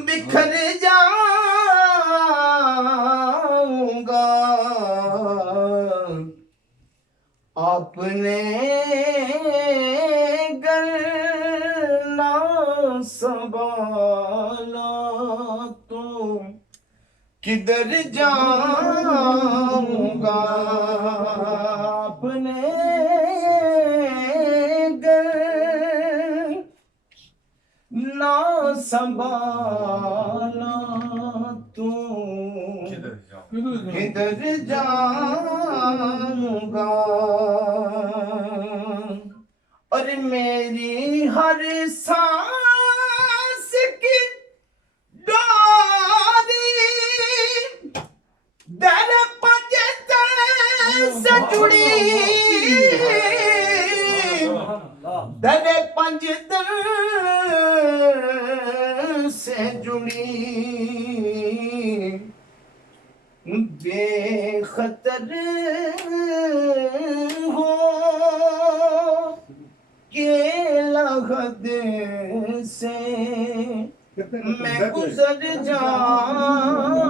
بکھر جاؤں گا آپ نے گر نہ سنبھالا تو کدھر جاؤں گا آپ نے گر نہ سنبھالا تو کدھر جاؤں گا اور میری ہر سانس کی ڈوری در پنجتن سے جڑی در پنجتن سے جڑی بے خطر ہو کے لحد سے میں گزر جاؤں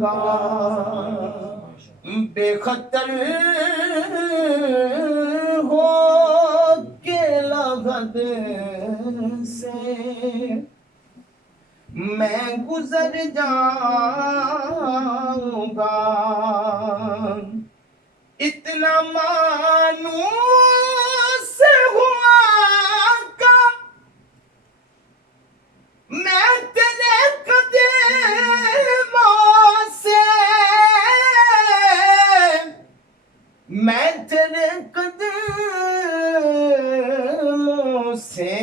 گا بے خطر ہو کے لحد سے میں گزر جاؤں گا اتنا مانوس ہوا کہ میں تیرے قدموں سے میں تیرے قدموں سے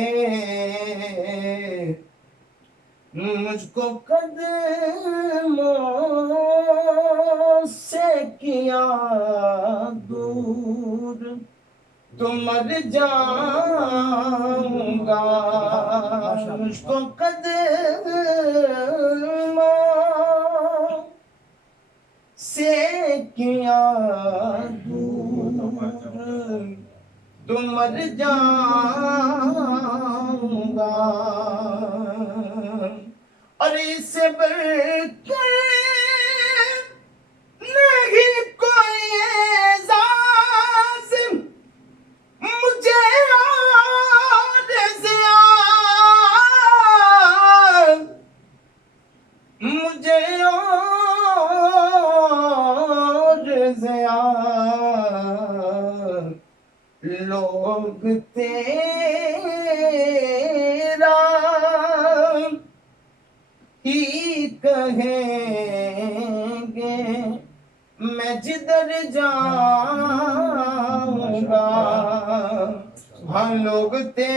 مجھ کو قدموں سے کیا دور تو مر جاؤں گا مجھ کو قدموں سے کیا دور تو مر جاؤں گا اور اس سے بڑھ کے نہیں کوئی اعزاز مجھے اور زیاد مجھے اور زیاد لوگ تیرا ہی کہیں گے میں جدھر جاؤں گا ہاں لوگ تیرا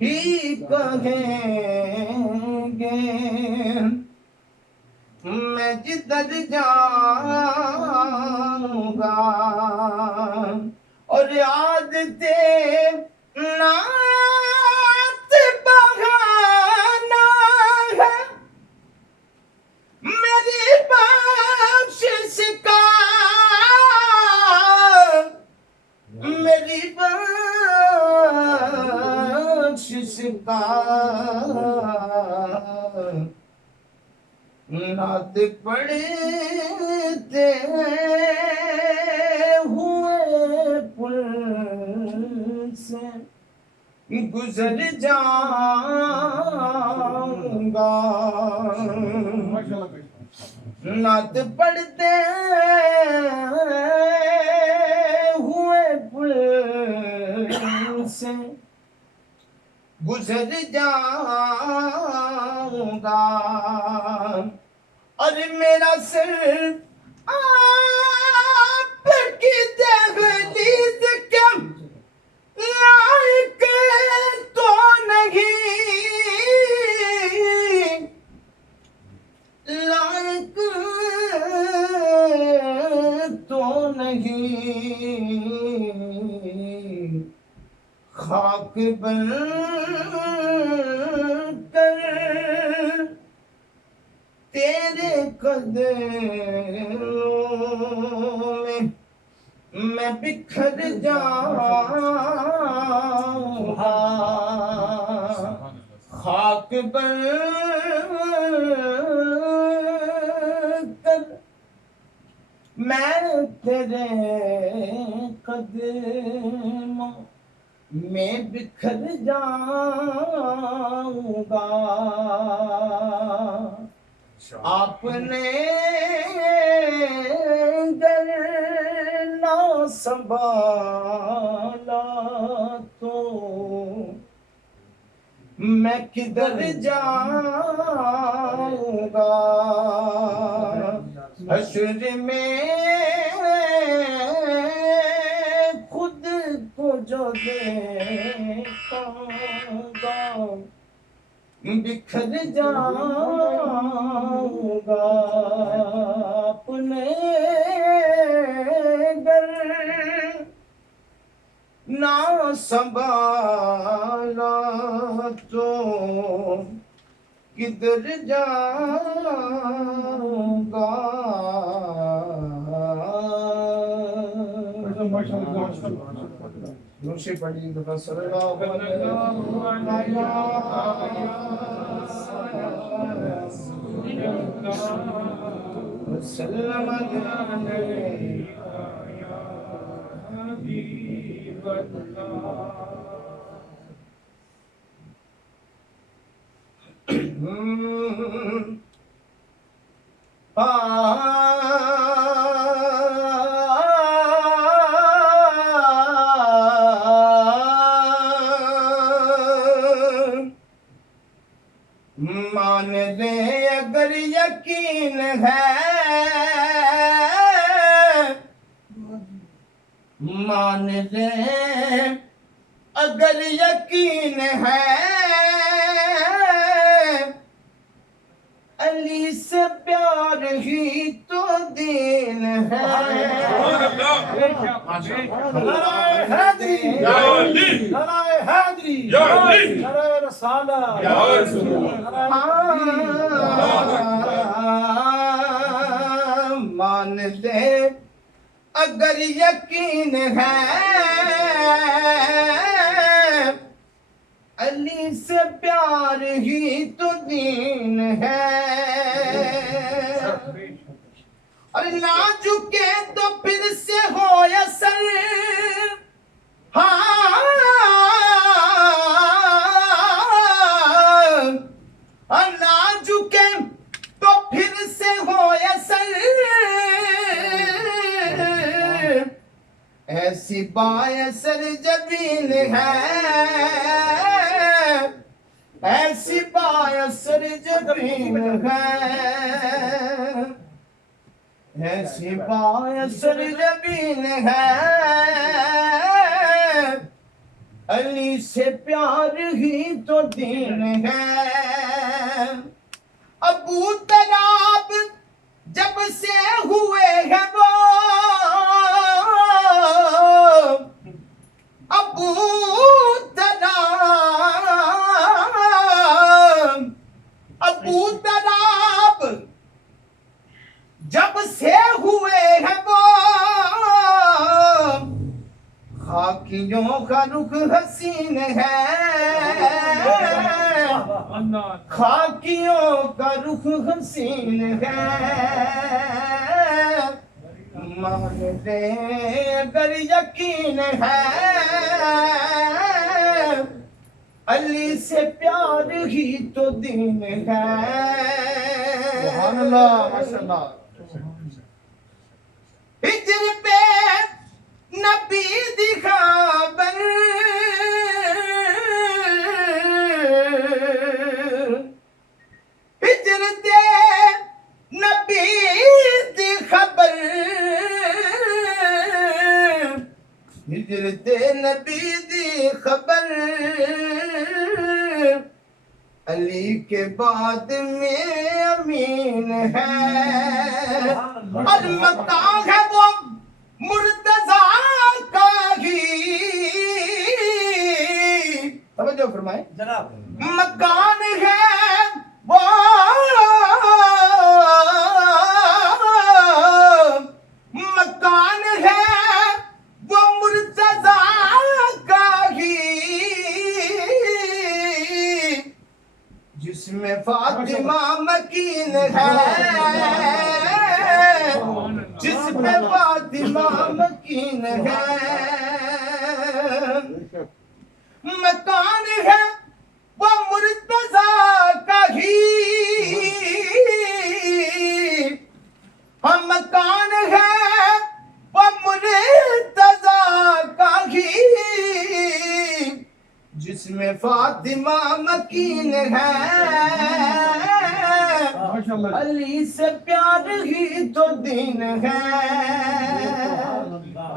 ہی کہیں گے میں جدھر جاؤں گا اور عادت نعت بہانا ہے میری بخشش کا میری بخشش کا نعت پڑھتے ہوئے پل سے گزر جاؤں گا نعت پڑھتے ہوئے پل سے گزر جاؤں گا اور میرا سر آپ کی دہلیز کے لائق تو نہیں لائق تو نہیں خاک بن کر تیرے قدموں میں بکھر جاؤں گا بن کر میں تیرے قدموں میں بکھر جاؤں گا آپ نے گر نہ سنبھالا تو میں کدھر جاؤں گا حشر میں خود کو جو دیکھوں گا بکھر جاؤں گا اپنے گر نہ سنبھالا تو کدھر جاؤں گا نوشی پڑھی تو صلی اللہ علیہ وسلم مان لے اگر یقین ہے مان لے اگر یقین ہے علی سے پیار ہی تو دین ہے مان لے اگر یقین ہے علی سے پیار ہی تو دین ہے اور نہ جھکے تو پھر سے ہو یا سر نہ جھکے تو پھر سے ہو یا سر ایسی باعثر جبین ہے ایسی باعثر جبین ہے ایسی باعثر جبین ہے علی سے پیار ہی تو دین ہے ابو طلحہ جب سے ہوئے ہیں وہ ابو طلحہ جب سے ہوئے ہیں وہ خاکیوں کا رخ حسین ہے خاکیوں کا رخ حسین ہے مان لے اگر یقین ہے علی سے پیار ہی تو دین ہے سبحان اللہ ماشاء اللہ ہجر پہ نبی دی خبر ہجر دے نبی دی خبر ہجرت نبی دی خبر علی کے بعد میں امین ہے اور مقام ہے وہ مرتضیٰ کا ہی توجہ فرمائیں جناب مکان ہے وہ مکان ہے وہ مرتضیٰ کا ہی میں فاطمہ مکین ہے، جس میں فاطمہ مکین ہے، مکان ہے وہ مرتضیٰ کا ہی، ہم مکان ہے وہ مرتضیٰ کا ہی، جس میں فاطمہ مکین ہے، علی سے پیار ہی تو دین ہے،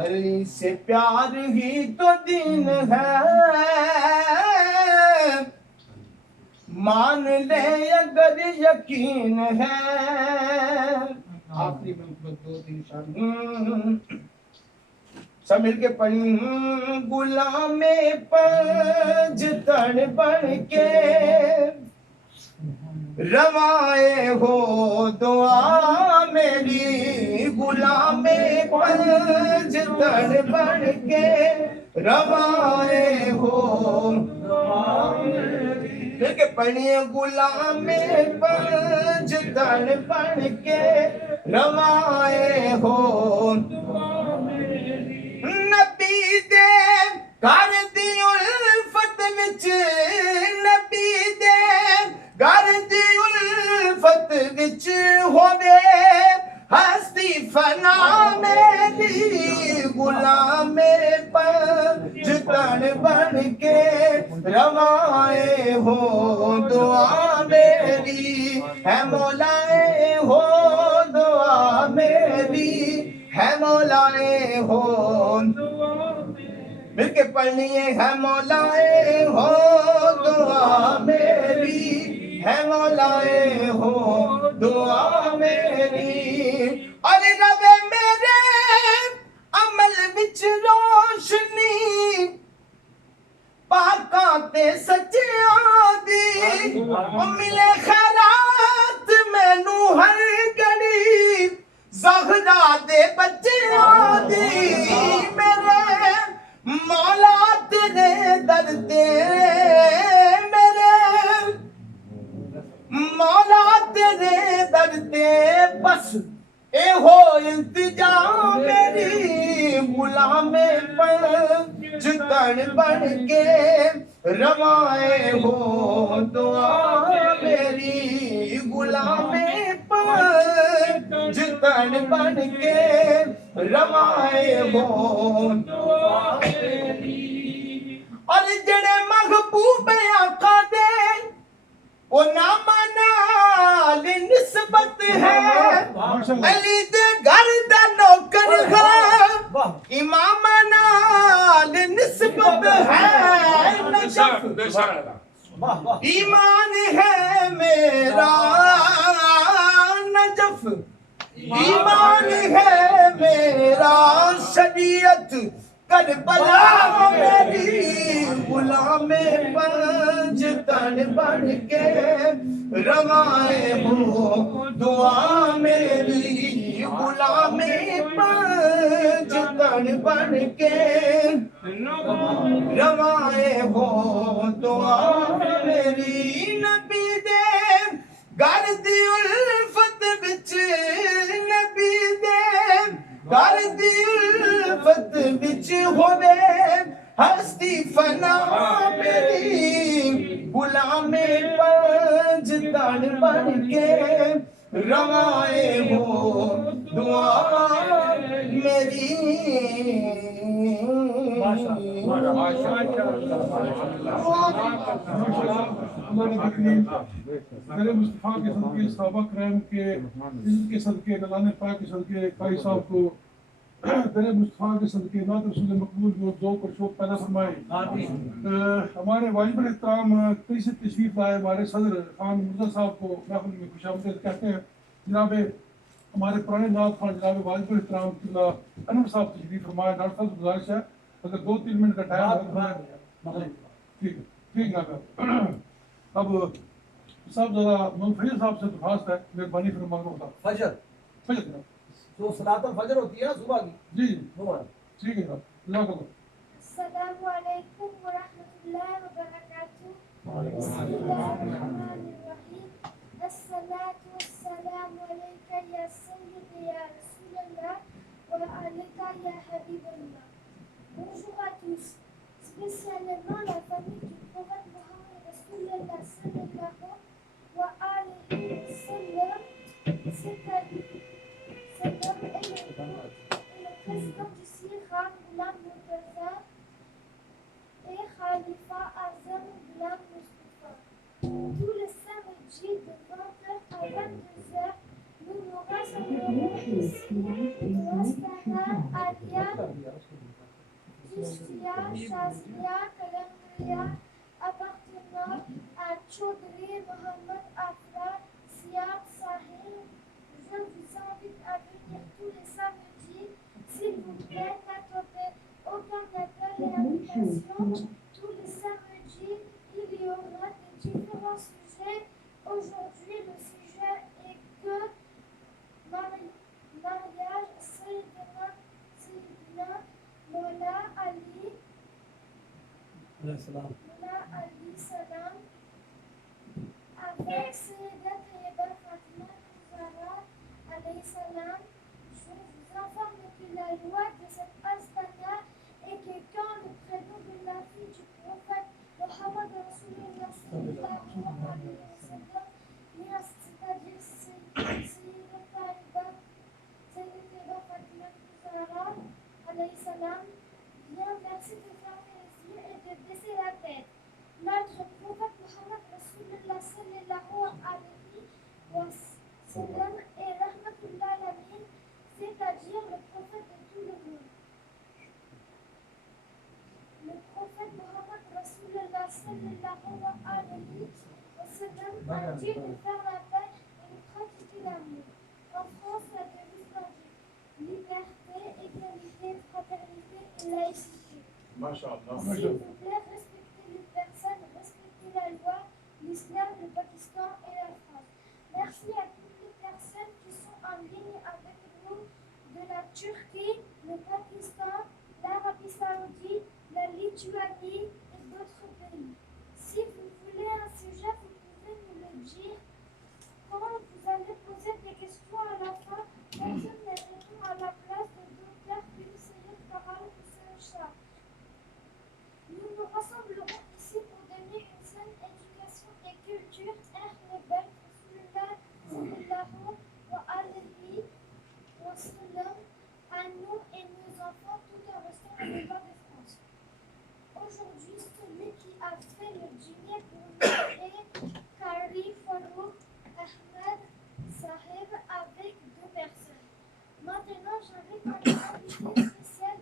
علی سے پیار ہی تو دین ہے، مان لے اگر یقین ہے۔ آخری میں دو تین شان سب مل کے پڑھیں، غلام پنج تن بن کے روائے ہو دعا میری، غلام پنج تن بن کے روائے ہو دعا میری، مل کے پڑھیں، غلام پنج تن بن کے روائے ہو نبی دے گھر دی الفت وچ، نبی دے گھر دی الفت وچ ہووے ہستی فنا میری، غلام پنج تن بن کے روائے ہو دعا میری، ہے مولائے ہو دعا میری، ہے مولائے ہو، مل کے پڑھنی ہے مولائے ہو دعا میری، ہے مولائے ہو دعا میری، اور رب میرے عمل وچ روشنی پاکاں تے سچیاں دی، ملے خیرات مینوں ہر گھڑی زہرا دے بچیاں دی، میرے مولا تیرے در تے، میرے مولا تیرے در تے بس اے ہو التجا میری، غلام پنج تن بن کے روائے ہو دعا میری، غلام پنج تن بن کے روائے ہو دعا میری، اور جڑے محبوب آقا دے وہ نام نال نسبت ہے، علی دے گھر دا نوکر ہے، امام نال نسبت ہے، نجف ایمان ہے میرا، نجف ایمان ہے میرا، شریعت کربلا میری، غلام پنج تن بن کے روائے ہو دعا میری، غلام پنج تن بن کے روائے ہو دعا میری، نبی دے گھر دی الفت وچ، نبی دے گھر دی الفت وچ ہووے ہستی فنا میری، غلام پنج تن بن کے روائے ہو دعا میری۔ میرے مصطفیٰ کے صدقے، صحابہ کرام کے عزت کے صدقے، نذران پاک کے صدقے، قاری صاحب کو تیرے مصطفیٰ کے صدقے نعت رسول مقبول جو ذوق اور شوق پیدا فرمائے۔ ہمارے واجب الاحترام کئی سے تشریف لائے ہمارے صدر خان مرزا صاحب کو محفل میں خوش آمدید کہتے ہیں۔ جناب ہمارے پرانے نعت خان جناب واجب الاحترام اللہ انور صاحب تشریف فرمائے۔ ڈاکٹر صاحب سے گزارش ہے اگر 2-3 منٹ کا ٹائم ہے ٹھیک ہے ٹھیک ہے۔ اب صاحب ذرا منفجر صاحب سے درخواست ہے مہربانی فرمانا ہوتا فجر جو صلاۃ الفجر ہوتی ہے نا صبح کی، جی وہ ٹھیک ہے صاحب جزاک اللہ۔ السلام علیکم ورحمۃ اللہ وبرکاتہ۔ بسم اللہ الرحمن الرحیم۔ Sahar à Chaudhry Mohamed Afra Siab Sahil. Je vous invite à venir tous les samedis. S'il vous plaît, n'attendez aucun appel et invitation. Tous les samedis, il y aura des différents sujets. Aujourd'hui, le sujet est que mariage, Sayyidina Mola Ali salam avec Sayyidat Tayyiba Fatima Zahra alayhi salam. Je vous informe que la loi de cette astana est que quand le prénom de la fille du prophète Mohammed Rasulullah sallallahu alayhi wa sallam, c'est-à-dire Sayyidat Tayyiba Fatima Zahra alayhi salam, vient, merci de faire plaisir et de baisser la tête. Notre prophète Mohammed Rasulullah sallallahu alayhi wa sallam est rahmatullah alamin, c'est-à-dire le prophète de tout le monde. Le prophète Mohammed Rasulullah sallallahu alayhi wa sallam a dit de faire la paix et de pratiquer l'amour. En France, la devise va dire liberté, égalité, fraternité et laïcité. S'il vous plaît, respectez les personnes, respectez la loi, l'islam, le Pakistan et la France. Merci à toutes les personnes qui sont en ligne avec nous de la Turquie, le Pakistan, l'Arabie Saoudite, la Lituanie et d'autres pays. Si vous voulez un sujet, vous pouvez nous le dire. Quand vous allez poser des questions à la fin, personne ne répond à la place de Dr. Sayyid Kamal Hussein Shah. Nous nous rassemblerons ici pour donner une saine éducation et culture. Ahl Bayt Rasulullah sallallahu alayhi wa sallam à nous et nos enfants tout en restant dans le bas de France. Aujourd'hui, celui qui a fait le dîner pour nous est Kari Farouk Ahmed Sahib avec 2 personnes. Maintenant, j'invite un invité spécial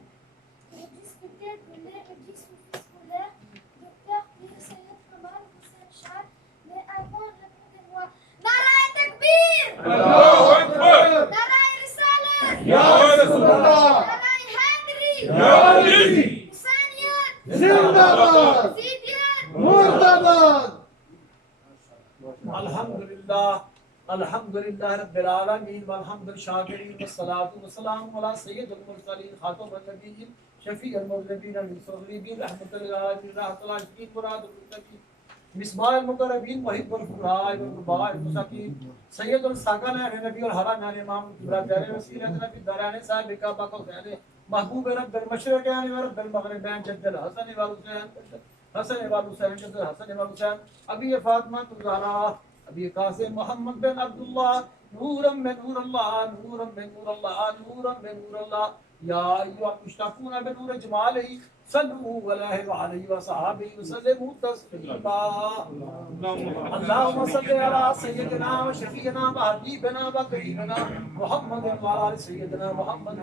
pour discuter de l'érudit soufi scolaire, Dr. Sayyid Kamal Hussein Shah. Mais avant, répondez-moi. Narae Takbir! Allahu Akbar! Narae Risalat! Ya Rasulullah! Narae Hadri! Ya Ali! Husainiyat! Zindabad! Zidiyat! Murtabad! Alhamdulillah Rabbil Alameen walhamdul shakirin wassalatu wassalamu ala sayyidil mursalin khatamun nabiyyin shafi'il mursalin min sirrin rahmatul lil alamin rahmatul alamin muradul muttaqin misbah al muqarrabin muhibbul fuqara wal mubarak al musakin sayyidul saqalain nabiyul haramin imam kubra jare wasilat nabi darane sahib ka baqo zane mahbub rabbil mashriqain wa rabbil maghribain jaddal hasan wal husain حسن وال حسین جد حسن وال حسین ابی فاطمہ الزہرا ابی قاسم محمد بن عبداللہ نورا من نور اللہ نورا من نور اللہ نورا من نور اللہ یا ایھا المشتاقون بنور جمالہ صلوا علیہ وعلیہ وصحبہ وسلموا تسلیما اللهم صل علی سیدنا و شفیعنا و حبیبنا و کریمنا محمد وعلی سیدنا محمد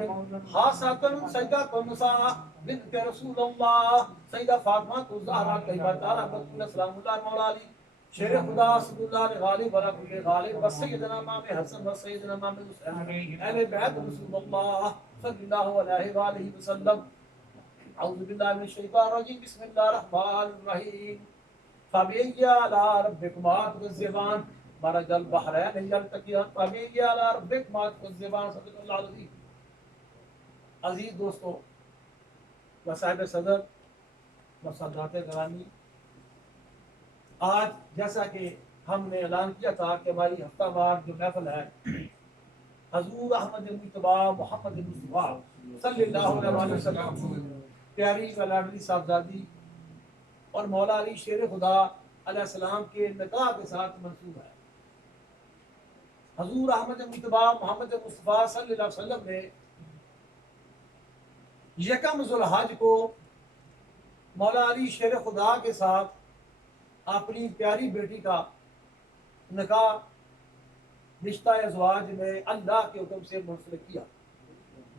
خاصۃ سیدۃ النساء بنت رسول اللہ سیدہ فاطمہ الزہرا طیبہ طاہرہ بتول سلام اللہ مولا علی شیر خدا صلی اللہ علیہ غالب ولا کل غالب و سیدنا امام حسن و سیدنا امام حسین اہل بیت رسول اللہ صلی اللہ علیہ وآلہ وسلم اعوذ باللہ من الشیطان الرجیم بسم اللہ الرحمن الرحیم فبأي آلاء ربكما تكذبان مرج البحرين يلتقيان فبأي آلاء ربكما تكذبان صدق اللہ العظیم. عزیز دوستو و صاحب صدر و سادات گرامی، آج جیسا کہ ہم نے اعلان کیا تھا کہ ہماری ہفتہ وار جو محفل ہے حضور احمد مجتبی محمد مصطفیٰ صلی اللہ علیہ وسلم پیاری و لاڈلی صاحبزادی اور مولا علی شیر خدا علیہ السلام کے نکاح کے ساتھ منسوب ہے. حضور احمد مجتبی محمد مصطفیٰ صلی اللہ علیہ وسلم نے یکم ذوالحج کو مولا علی شیر خدا کے ساتھ اپنی پیاری بیٹی کا نکاح رشتہ ازواج میں اللہ کے حکم سے منسلک کیا،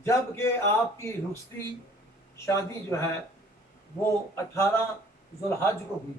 جبکہ آپ کی رخصتی شادی جو ہے وہ 18 ذوالحج کو ہوئی.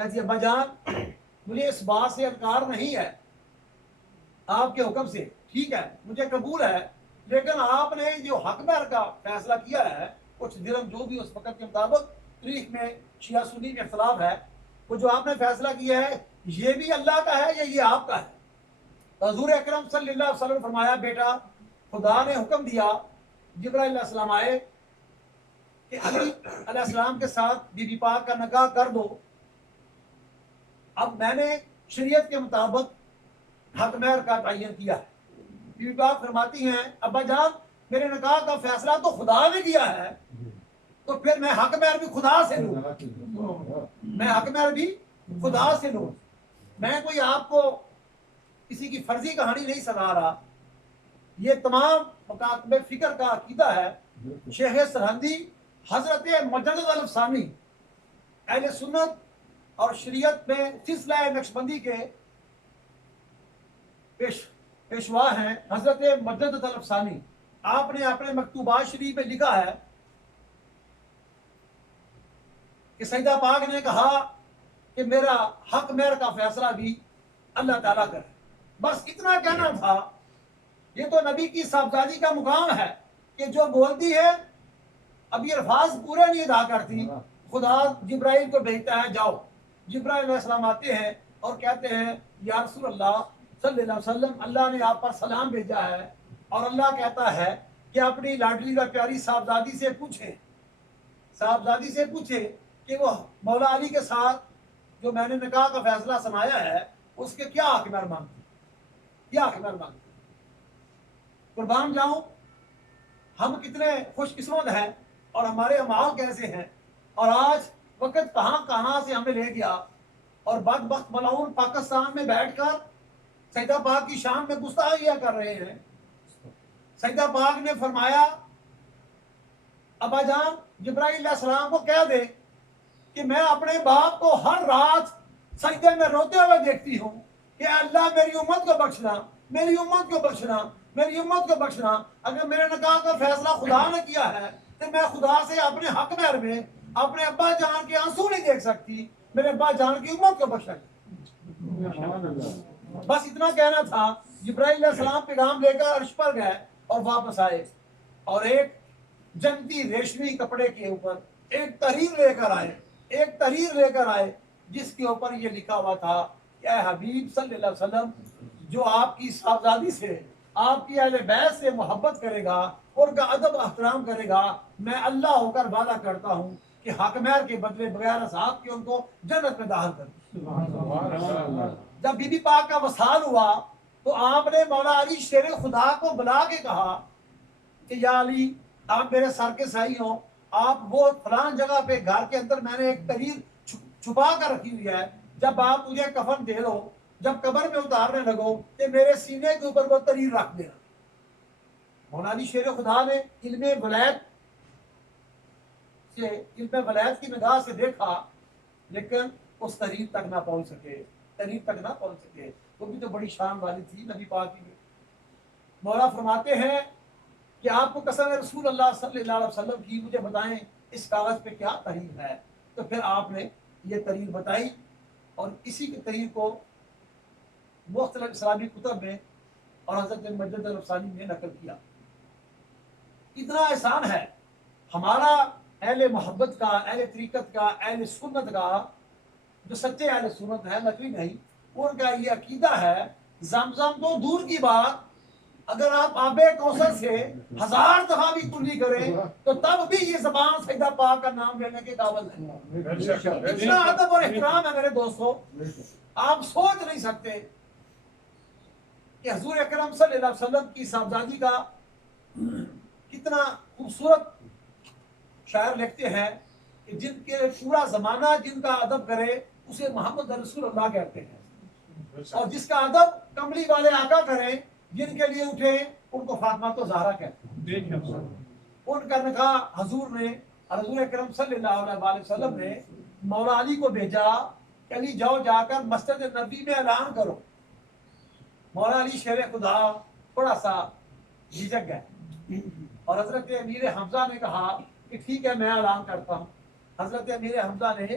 کہتی ہے ابا جان مجھے اس بات سے انکار نہیں ہے آپ کے حکم سے، ٹھیک ہے مجھے قبول ہے، لیکن آپ نے جو حق مہر کا فیصلہ کیا ہے کچھ درہم جو بھی اس وقت کے مطابق، تاریخ میں شیعہ سنی میں اختلاف ہے، وہ جو آپ نے فیصلہ کیا ہے یہ بھی اللہ کا ہے یا یہ آپ کا ہے؟ حضور اکرم صلی اللہ علیہ وسلم نے فرمایا بیٹا خدا نے حکم دیا جبرائیل علیہ السلام آئے کہ علی علیہ السلام کے ساتھ بی بی پاک کا نکاح کر دو، اب میں نے شریعت کے مطابق حق مہر کا تعین کیا ہے۔ بی بی پاک فرماتی ہیں ابا جان میرے نکاح کا فیصلہ تو خدا نے کیا ہے، تو پھر میں حق مہر بھی خدا سے لوں، میں حق مہر بھی خدا سے لوں، میں کوئی آپ کو کسی کی فرضی کہانی نہیں سنا رہا، یہ تمام مکاتب فکر کا عقیدہ ہے۔ شیخ سرہندی حضرت مجدد الفسانی اہل سنت اور شریعت میں سلسلہ نقشبندی کے پیشوا ہیں حضرت مجدد الفسانی، آپ نے اپنے مکتوبات شریف میں لکھا ہے کہ سیدہ پاک نے کہا کہ میرا حق مہر کا فیصلہ بھی اللہ تعالیٰ کرے، بس اتنا کہنا تھا۔ یہ تو نبی کی صاحبزادی کا مقام ہے کہ جو بولتی ہے اب یہ الفاظ پورے نہیں ادا کرتی، خدا جبرائیل کو بھیجتا ہے جاؤ، جبرائیل علیہ السلام آتے ہیں اور کہتے ہیں یا رسول اللہ صلی اللہ علیہ وسلم اللہ نے آپ پر سلام بھیجا ہے، اور اللہ کہتا ہے کہ اپنی لاڈلی کا پیاری صاحبزادی سے پوچھیں، صاحبزادی سے پوچھیں کہ وہ مولا علی کے ساتھ جو میں نے نکاح کا فیصلہ سنایا ہے اس کے کیا حق مہر مانگتے، کیا حق مہر مانگتے۔ قربان جاؤں ہم کتنے خوش قسمت ہیں اور ہمارے اعمال کیسے ہیں، اور آج وقت کہاں سے ہمیں لے گیا، اور بدبخت ملعون پاکستان میں بیٹھ کر سیدہ پاک کی شان میں گستاخیاں کر رہے ہیں۔ سیدہ پاک نے فرمایا ابا جان جبرائیل علیہ السلام کو کہہ دے کہ میں اپنے باپ کو ہر رات سجدے میں روتے ہوئے دیکھتی ہوں کہ اللہ میری امت کو بخشنا، میری امت کو بخشنا، میری امت کو بخشنا، اگر میرے نکاح کا فیصلہ خدا نے کیا ہے تو میں خدا سے اپنے حق مہر میں اپنے ابا جان کے آنسو نہیں دیکھ سکتی، میرے ابا جان کی امت کو بخشا۔ بس اتنا کہنا تھا۔ جبرائیل علیہ السلام پیغام لے کر عرش پر گئے اور واپس آئے، اور ایک جنتی ریشمی کپڑے کے اوپر ایک تحریر لے کر آئے، ایک تحریر لے کر آئے جس کے اوپر یہ لکھا ہوا تھا کہ اے حبیب صلی اللہ علیہ وسلم جو آپ کی صاحبزادی سے، آپ کی اہل بیت سے محبت کرے گا، ان کا ادب احترام کرے گا، میں اللہ ہو کر وعدہ کرتا ہوں کہ حق مہر کے بدلے بغیر حساب کے ان کو جنت میں داخل کر دوں۔ جب بی بی پاک کا وصال ہوا تو آپ نے مولا علی شیر خدا کو بلا کے کہا کہ یا علی آپ میرے سر کے سائیں ہو، آپ وہ فلان جگہ پہ گھر کے اندر میں نے ایک تحریر چھپا کر رکھی ہوئی ہے، جب آپ مجھے کفن دے دو، جب قبر میں اتارنے لگو کہ میرے سینے کے اوپر وہ تحریر رکھ دینا۔ مولا علی شیر خدا نے علم ولایت کی نگاہ سے دیکھا، لیکن اس تحریر تک نہ پہنچ سکے، تحریر تک نہ پہنچ سکے، وہ بھی تو بڑی شان والی تھی نبی پاک کی۔ مولا فرماتے ہیں کہ آپ کو قسم رسول اللہ صلی اللہ علیہ وسلم کی مجھے بتائیں اس کاغذ پہ کیا تحریر ہے، تو پھر آپ نے یہ تحریر بتائی، اور اسی کی تحریر کو مختلف اسلامی کتب میں اور حضرت مجدد الفسانی نے نقل کیا۔ اتنا احسان ہے ہمارا اہل محبت کا، اہل طریقت کا، اہل سنت کا، جو سچے اہل سنت ہے نقلی نہیں، ان کا یہ عقیدہ ہے زمزم تو دور کی بات، اگر آپ آب کوثر سے 1000 دفعہ بھی کلی کریں تو تب بھی یہ زبان سیدہ پاک کا نام لینے کے قابل ہے۔ اتنا ادب اور احترام ہے میرے دوستو، آپ سوچ نہیں سکتے کہ حضور اکرم صلی اللہ علیہ وسلم کی صاحبزادی کا کتنا خوبصورت شاعر لکھتے ہیں کہ جن کے پورا زمانہ جن کا ادب کرے اسے محمد رسول اللہ کہتے ہیں، اور جس کا ادب کملی والے آقا کریں، جن کے لیے اٹھے ان کو فاطمہ تو زہرا کہتے ہیں۔ ان کا نکاح حضور نے، حضور اکرم صلی اللہ علیہ وسلم نے مولا علی کو بھیجا کہ علی جاؤ جا کر مسجد نبی میں اعلان کرو۔ مولا علی شیر خدا تھوڑا سا جھجک گئے، اور حضرت امیر حمزہ نے کہا کہ ٹھیک ہے میں اعلان کرتا ہوں۔ حضرت امیر حمزہ نے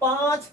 5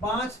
5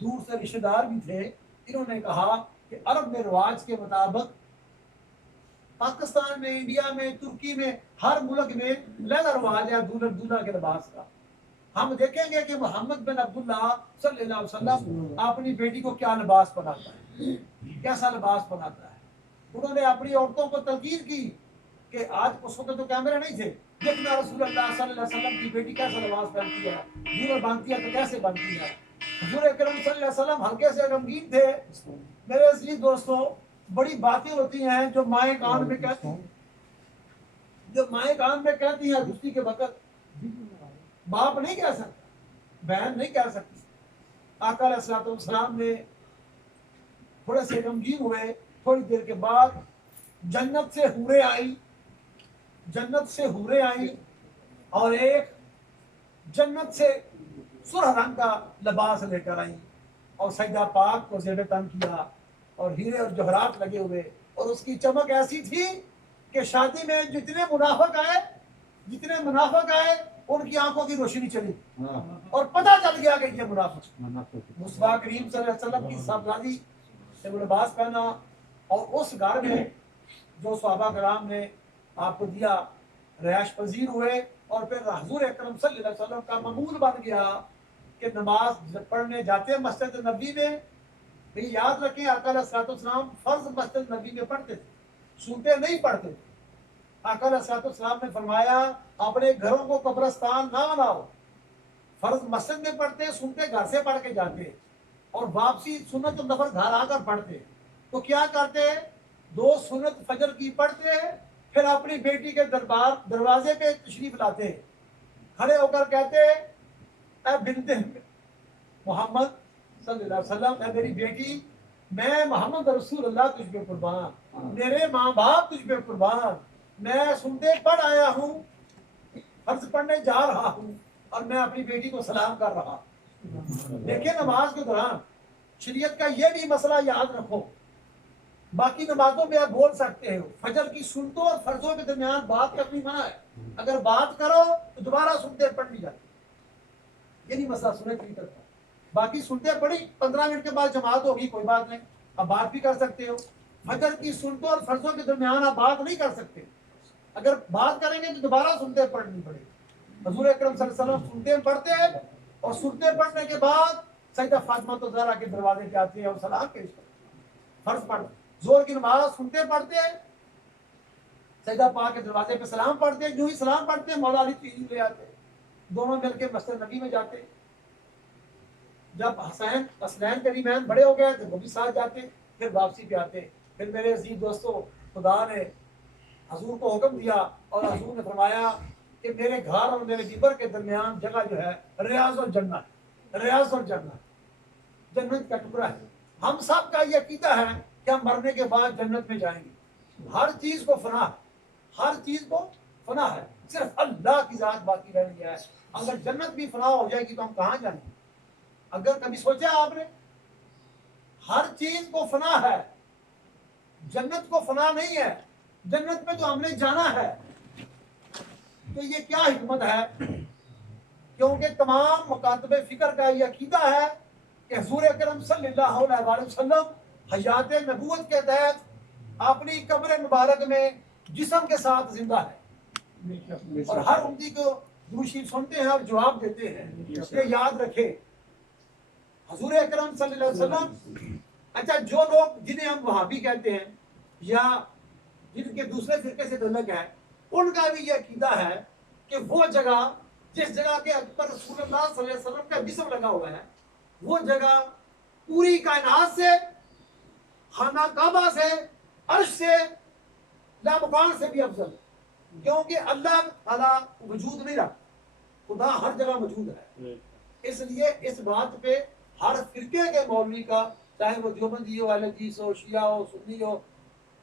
دور سے رشتہ دار بھی تھے، انہوں نے کہا کہ عرب میں رواج کے مطابق پاکستان میں، انڈیا میں، ترکی میں، ہر ملک میں لہذا رواج ہے دولہا دولہا کے لباس کا۔ ہم دیکھیں گے کہ محمد بن عبداللہ صلی اللہ علیہ وسلم اپنی بیٹی کو کیا لباس پہناتا ہے، کیسا لباس پہناتا ہے۔ انہوں نے اپنی عورتوں کو تلقین کی کہ آج اس وقت تو کیمرے نہیں تھے، دیکھنا رسول اللہ صلی اللہ علیہ وسلم کی بیٹی کیسا لباس پہنتی ہے، دولہا باندھتی ہے تو کیسے باندھتی ہے۔ حضور اکرم صلی اللہ علیہ وسلم ہلکے سے غمگین تھے۔ میرے عزیز دوستو، بڑی باتیں ہوتی ہیں جو مائیں کان میں کہتی ہیں، جو مائیں کان میں کہتی ہیں دوسری کے وقت باپ نہیں کہہ سکتا، بہن نہیں کہہ سکتی۔ آقا علیہ الصلوۃ والسلام نے تھوڑے سے غمگین ہوئے، تھوڑی دیر کے بعد جنت سے حوریں آئی، جنت سے حوریں آئی اور ایک جنت سے سرخ رنگ کا لباس لے کر آئی اور سیدہ پاک کو زیب تن کیا اور ہیرے اور جوہرات لگے ہوئے، اور اس کی چمک ایسی تھی کہ شادی میں جتنے منافق آئے ان کی آنکھوں کی روشنی چلی اور پتہ چل گیا کہ یہ منافق۔ مصطفیٰ کریم صلی اللہ علیہ وسلم کی صاحبزادی سے وہ لباس پہنا اور اس گھر میں جو صحابہ کرام نے آپ کو دیا رہائش پذیر ہوئے، اور پھر حضور اکرم صلی اللہ علیہ وسلم کا معمول بن گیا کہ نماز پڑھنے جاتے مسجد نبوی میں۔ یہ یاد رکھیں آقا علیہ الصلوۃ والسلام فرض مسجد نبوی میں پڑھتے تھے، سنتے نہیں پڑھتے تھے۔ آقا علیہ الصلوۃ والسلام نے فرمایا اپنے گھروں کو قبرستان نہ بناؤ، فرض مسجد میں پڑھتے، سنتے گھر سے پڑھ کے جاتے اور واپسی سنت نفل گھر آ کر پڑھتے۔ تو کیا کرتے، 2 سنت فجر کی پڑھتے، پھر اپنی بیٹی کے دروازے پہ تشریف لاتے، کھڑے ہو کر کہتے اے بنت محمد صلی اللہ علیہ وسلم، اے میری بیٹی، میں محمد رسول اللہ تجھ پہ قربان، میرے ماں باپ تجھ پہ قربان، میں سنتے پڑھ آیا ہوں، فرض پڑھنے جا رہا ہوں اور میں اپنی بیٹی کو سلام کر رہا۔ دیکھیں نماز کے دوران شریعت کا یہ بھی مسئلہ یاد رکھو، باقی نمازوں میں آپ بول سکتے ہو، فجر کی سنتوں اور فرضوں کے درمیان بات کرنی منع ہے، اگر بات کرو تو دوبارہ سنتے پڑھ لی جاتی، یہ نہیں مسئلہ سنت کی طرف۔ باقی سنتے پڑھی 15 منٹ کے بعد جماعت ہوگی، کوئی بات نہیں، آپ بات بھی کر سکتے ہو۔ فجر کی سنتوں اور فرضوں کے درمیان آپ بات نہیں کر سکتے، اگر بات کریں گے تو دوبارہ سنتے پڑھنی پڑے گی۔ حضور اکرم صلی اللہ علیہ وسلم سنتے پڑھتے ہیں اور سنتے پڑھنے کے بعد سیدہ فاطمہ تو زہرا کے دروازے پہ آتے ہیں اور سلام پیش کرتے ہیں۔ فرض پڑھ زور کی نماز سنتے پڑھتے ہیں، سیدہ پاک کے دروازے پہ سلام پڑھتے ہیں، جو ہی سلام پڑھتے ہیں مولا علی تشریف لے آتے ہیں، دونوں مل کے مسجد نبی میں جاتے ہیں۔ جب حسنین کریمین بڑے ہو گئے تو وہ بھی ساتھ جاتے، پھر واپسی پہ آتے۔ پھر میرے عزیز دوستو، خدا نے حضور کو حکم دیا اور حضور نے فرمایا کہ میرے گھر اور میرے قبر کے درمیان جگہ جو ہے ریاض الجنت، ریاض الجنت، جنت کا ٹکڑا ہے۔ ہم سب کا یہ عقیدہ ہے کہ ہم مرنے کے بعد جنت میں جائیں گے۔ ہر چیز کو فنا ہے، ہر چیز کو فنا ہے، صرف اللہ کی ذات باقی رہنی ہے۔ اگر جنت بھی فنا ہو جائے گی تو ہم کہاں جائیں گے؟ اگر کبھی سوچا آپ نے، ہر چیز کو فنا ہے، جنت کو فنا نہیں ہے، جنت میں تو ہم نے جانا ہے۔ تو یہ کیا حکمت ہے؟ کیونکہ تمام مکاتب فکر کا یہ عقیدہ ہے کہ حضور اکرم صلی اللہ علیہ وسلم حیات نبوت کے تحت اپنی قبر مبارک میں جسم کے ساتھ زندہ ہے، اور ہر امتی کو درود شریف سنتے ہیں اور جواب دیتے ہیں۔ یہ یاد رکھے حضور اکرم صلی اللہ علیہ وسلم۔ اچھا، جو لوگ جنہیں ہم وہابی کہتے ہیں یا جن کے دوسرے فرقے سے تعلق ہے، ان کا بھی یہ عقیدہ ہے کہ وہ جگہ جس جگہ کے پر رسول اللہ صلی اللہ علیہ وسلم کا جسم لگا ہوا ہے، وہ جگہ پوری کائنات سے، خانہ کعبہ سے، عرش سے، لامکان سے بھی افضل ہے، کیونکہ اللہ تعالیٰ وجود نہیں رکھتا، خدا ہر جگہ موجود ہے۔ اس لیے اس بات پہ ہر فرقے کے مولوی کا، چاہے وہ دیوبندی ہو، اہل حدیث ہو، شیعہ ہو، سنی ہو،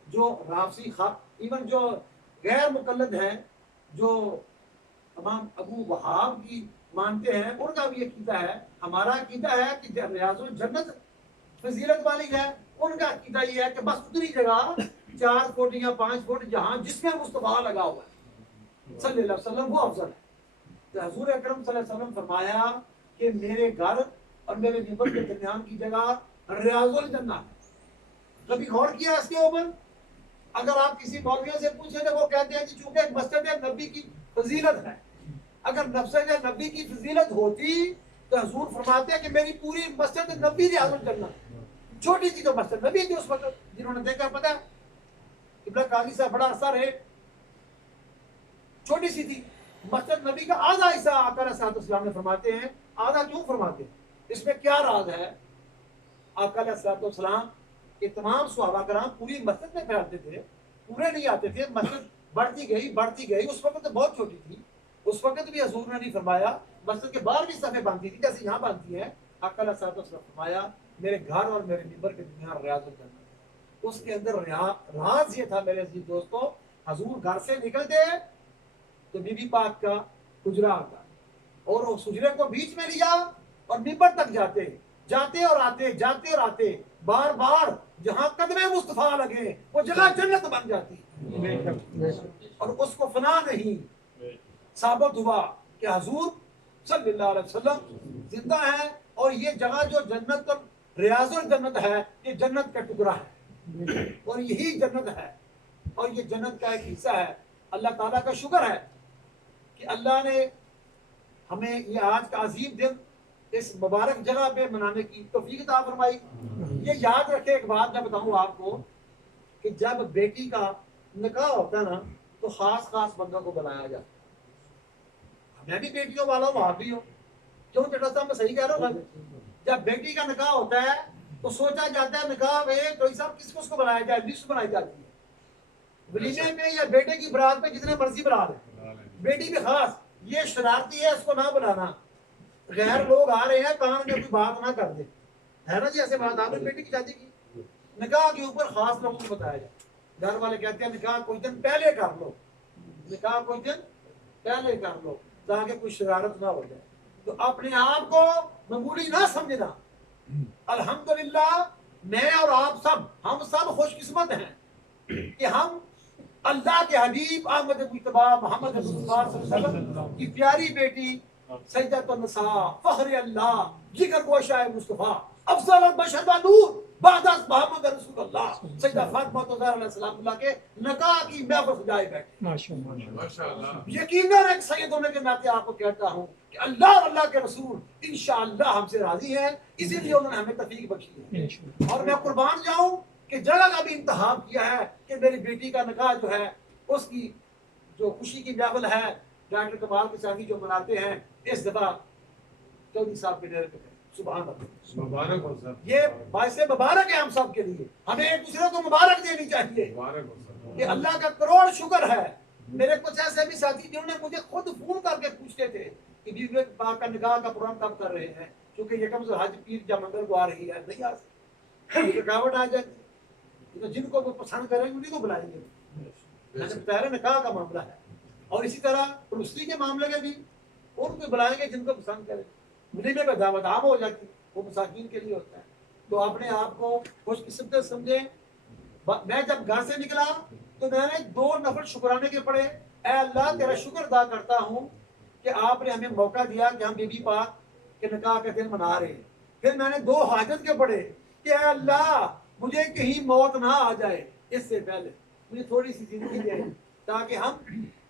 جو رافضی ایون جو غیر مقلد ہیں، جو تمام ابو وہاب کی مانتے ہیں، ان کا بھی عقیدہ ہے۔ ہمارا عقیدہ ہے کہ ریاض الجنت فضیلت والی ہے، ان کا عقیدہ یہ ہے کہ بس اتنی جگہ 4 فٹ یا 5 فٹ جہاں جس میں مصطفیٰ لگا ہوا ہے صلی اللہ علیہ وسلم، وہ افضل ہے۔ تو حضور اکرم صلی اللہ علیہ وسلم فرمایا کہ میرے گھر اور میرے منبر کے درمیان کی جگہ ریاض الجنہ ہے۔ کبھی غور کیا اس کے اوپر؟ اگر آپ کسی مولویوں سے پوچھیں تو وہ کہتے ہیں کہ چونکہ مسجد نبی کی فضیلت ہے، اگر مسجد نبی کی فضیلت ہوتی تو حضور فرماتے ہیں کہ میری پوری مسجد نبی ریاض الجنہ ہے۔ چھوٹی سی تو مسجد نبی تھی اس وقت، جنہوں نے دیکھا پتہ ہے ابن قاضی صاحب بڑا عرصہ رہے، چھوٹی سی تھی مسجد نبی کا آدھا حصہ آقا علیہ الصلوۃ والسلام نے فرماتے ہیں، آدھا کیوں فرماتے ہیں؟ اس میں کیا راز ہے؟ آقا علیہ الصلوۃ والسلام کے تمام صحابہ کرام پوری مسجد میں پھیلتے تھے، پورے نہیں آتے تھے، مسجد بڑھتی گئی، اس وقت تو بہت چھوٹی تھی، اس وقت بھی حضور نے نہیں فرمایا، مسجد کے باہر بھی صفیں باندھی تھی جیسے یہاں باندھتی ہیں، آقا علیہ الصلوۃ والسلام فرمایا میرے گھر اور میرے منبر کے درمیان ریاض الجنہ ہے۔ اس کے اندر راز یہ تھا میرے عزیز دوستو، حضور گھر سے نکلتے تو بی بی پاک کا حجرہ آتا اور اس حجرے کو بیچ میں لیا اور منبر تک جاتے اور آتے بار بار جہاں قدم مصطفیٰ لگے وہ جگہ جنت بن جاتی اور اس کو فنا نہیں ثابت ہوا کہ حضور صلی اللہ علیہ وسلم زندہ ہے، اور یہ جگہ جو جنت ریاض الجنت ہے یہ جنت کا ٹکڑا ہے اور یہی جنت ہے اور یہ جنت کا ایک حصہ ہے۔ اللہ تعالیٰ کا شکر ہے کہ اللہ نے ہمیں یہ آج کا عظیم دن اس مبارک جگہ پہ منانے کی توفیق عطا فرمائی۔ یہ یاد رکھے ایک بات میں بتاؤں آپ کو کہ جب بیٹی کا نکاح ہوتا ہے نا تو خاص بندوں کو بلایا جاتا ہے۔ میں بھی بیٹیوں والا ہوں، آپ بھی ہو، کیوں چٹا صاحب میں صحیح کہہ رہا ہوں؟ جب بیٹی کا نکاح ہوتا ہے تو سوچا جاتا ہے نکاح میں کوئی صاحب کس کو بلایا جائے، لسٹ بنائی جاتی ہے ولیمے میں یا بیٹے کی برات میں جتنے مرضی بلا لیں، بیٹی بھی خاص یہ شرارتی ہے اس کو نہ بلانا، غیر لوگ آ رہے ہیں کان میں کوئی بات نہ کر دے، ہے نا جی ایسے بات۔ آپ نے بیٹی کی شادی کی، نکاح کے اوپر خاص لوگوں کو بتایا جائے، گھر والے کہتے ہیں نکاح کوئی دن پہلے کر لو، نکاح کوئی دن پہلے کر لو تاکہ کوئی شرارت نہ ہو جائے۔ تو اپنے آپ کو معمولی نہ سمجھنا، الحمدللہ میں اور آپ سب ہم سب خوش قسمت ہیں کہ ہم اللہ کے حبیب احمد مجتبی محمد مصطفیٰ صلی اللہ علیہ وسلم کی پیاری بیٹی سیدۃ النساء فخر اللہ جگر گوشہ مصطفیٰ افضل البشر و نور بعد از محمد رسول اللہ سیدہ فاطمہ زہرا علیہ السلام اللہ کے نکاح کی محفل سجائے بیٹھے۔ ماشاءاللہ یقیناً ایک سید ہونے کے ناطے آپ کو کہتا ہوں کہ اللہ اور اللہ کے رسول انشاءاللہ ہم سے راضی ہیں، اسی لیے انہوں نے ہمیں توفیق بخشی ہے۔ اور میں قربان جاؤں کہ جگہ کا بھی انتخاب کیا ہے کہ میری بیٹی کا نکاح جو ہے اس کی جو خوشی کی محفل ہے ڈاکٹر کمال کے ساتھی جو مناتے ہیں اس دفعہ چودھری صاحب کے ڈیرے پہ، سبحان اللہ، مبارک ہو سر، یہ باعث مبارک ہے ہم سب کے لیے، ہمیں ایک دوسرے کو مبارک دینی چاہیے مبارک ہو سر۔ کہ اللہ کا کروڑ شکر ہے۔ میرے کچھ ایسے بھی ساتھی جنہوں نے مجھے خود فون کر کے پوچھتے تھے کہ بیوی پاک کا نکاح کا پروگرام کب کر رہے ہیں، کیونکہ یکم ذوالحج پیر جب منگل کو آ رہی ہے، نہیں آ سکتی، رکاوٹ آ جاتی ہے، تو جن کو وہ پسند کریں گے انہیں کو بلائیں گے۔ میں نے بتایا نکاح کا معاملہ ہے، اور اسی طرح پڑوسی کے معاملے میں بھی ان کو بلائیں گے جن کو پسند کریں، ولیمے میں دعوت عام ہو جاتی ہے، وہ مساکین کے لیے ہوتا ہے۔ تو اپنے آپ کو خوش قسمت سمجھیں۔ میں جب گھر سے نکلا تو میں نے 2 نفل شکرانے کے پڑھے، اے اللہ تیرا شکر ادا کرتا ہوں کہ آپ نے ہمیں موقع دیا کہ ہم بی بی پاک کے نکاح کا دن منا رہے ہیں۔ پھر میں نے 2 حاجت کے پڑھے کہ اے اللہ مجھے کہیں موت نہ آ جائے اس سے پہلے، مجھے تھوڑی سی زندگی دے تاکہ ہم